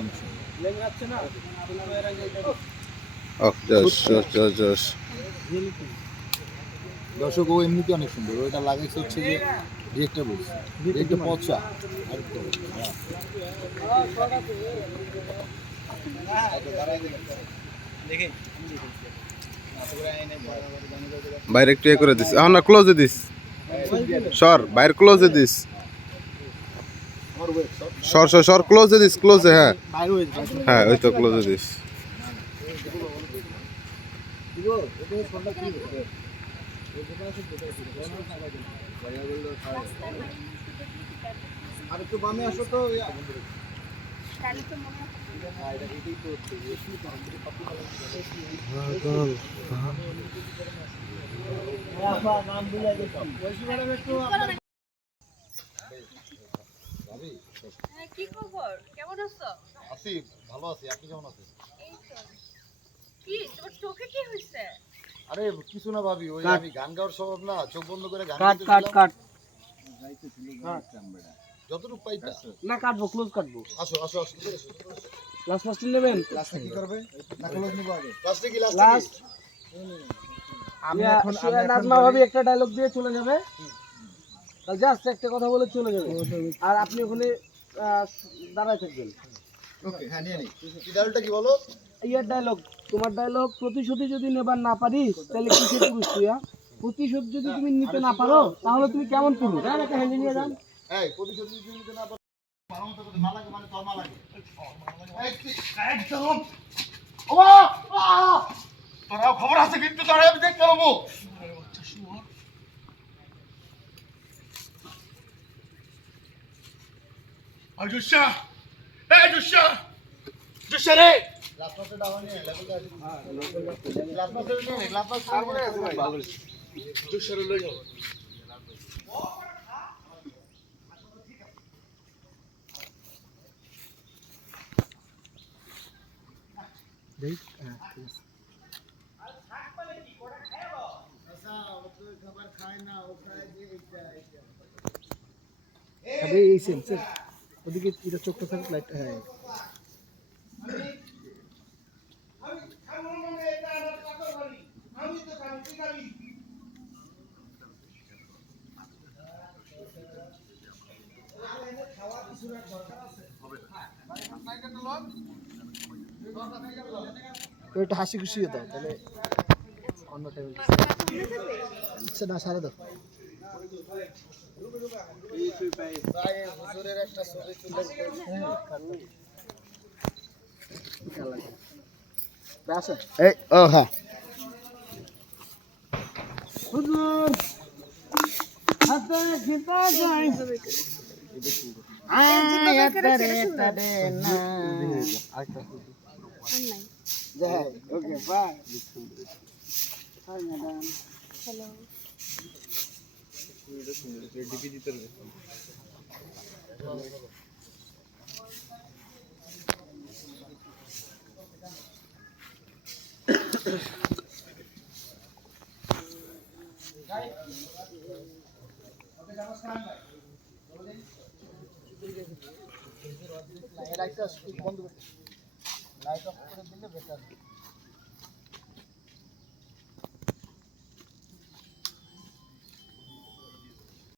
অনেক দর্শক ও এমনিতে অনেক সুন্দর। ওটা লাগাইছে হচ্ছে যে ডিরেক্টর বলছে ডিরেক্টর পচা বাইরে একটু করে দিস, না ক্লোজে দিস, সর বাইরে ক্লোজে দিস, সর সর সর ক্লোজে দিস, ক্লোজে, হ্যাঁ হ্যাঁ ওই তো ক্লোজে দিস। আর একটু বামে আসো তো। কি খবর, কেমন আছো? আছি, ভালো আছি। আপনি কেমন আছেন? এই তো। কি তোমার চোখে কি হইছে? আরে কিছু না ভাবি, ওই আমি গান গাওয়ার স্বভাব না, চোখ বন্ধ করে গান কাট গাইতেছিলাম। কাট কাট যতটুকু পাইতা না কাটবো, ক্লোজ কাটবো। আসো আসো আসো। লাস্ট ফার্স্ট নেবেন? লাস্টে কি করবে? না ক্লোজ নিব আগে? লাস্টে কি লাস্টে লাস্ট কি? আমি এখন নাজমা ভাবি একটা ডায়লগ দিয়ে চলে যাবে, তাহলে জাস্ট একটা কথা বলে চলে যাবে, আর আপনি ওখানে দাঁড়ায় থাকবেন। ওকে, হ্যাঁ নিয়ে নি। কি ডায়লগটা কি বলো? ইয়ার ডায়লগ, তোমার ডায়লগ, প্রতিশোধী যদি নেবার না পারিস তাহলে কিসের পুরুষ তুই? প্রতিশোধ যদি তুমি নিতে না পারো তাহলে তুমি কেমন পুরুষ? যান একটা হ্যান্ডে নিয়ে যান। এই প্রতিশোধ নিতে না পারো, ভালো মতো করে মালাকে মানে তোর মালাকে একদম। ওমা তোরা খবর আছে কিন্তু তোরা আমি দেখতে পাবো। আজুশা, এই জুশা জুশা রে লাস্ট মাসে দাও নিয়ে লেভেল কাজ। লাস্ট মাসে নিয়ে লাস্ট মাসে করে ভালো জুশা রে লই যাও। দেখ হ্যাঁ ঠিক আছে। আরে এই সেন্সর ওদিকে এটা চোখটা থাকে লাইট, হ্যাঁ তো একটা হাসি খুশি দাও তাহলে অন্য টাইমে। আচ্ছা না সারা দাও। ভাই হুজুরের একটা ছবি তুলে এই ও হ্যাঁ হুজুর হাতে খিতা যাই আয়াতরে তরে না যাই। Okay bye. High madam. Hello. লাইটটা বন্ধ করে লাইট অফ করে দিলে বেটার।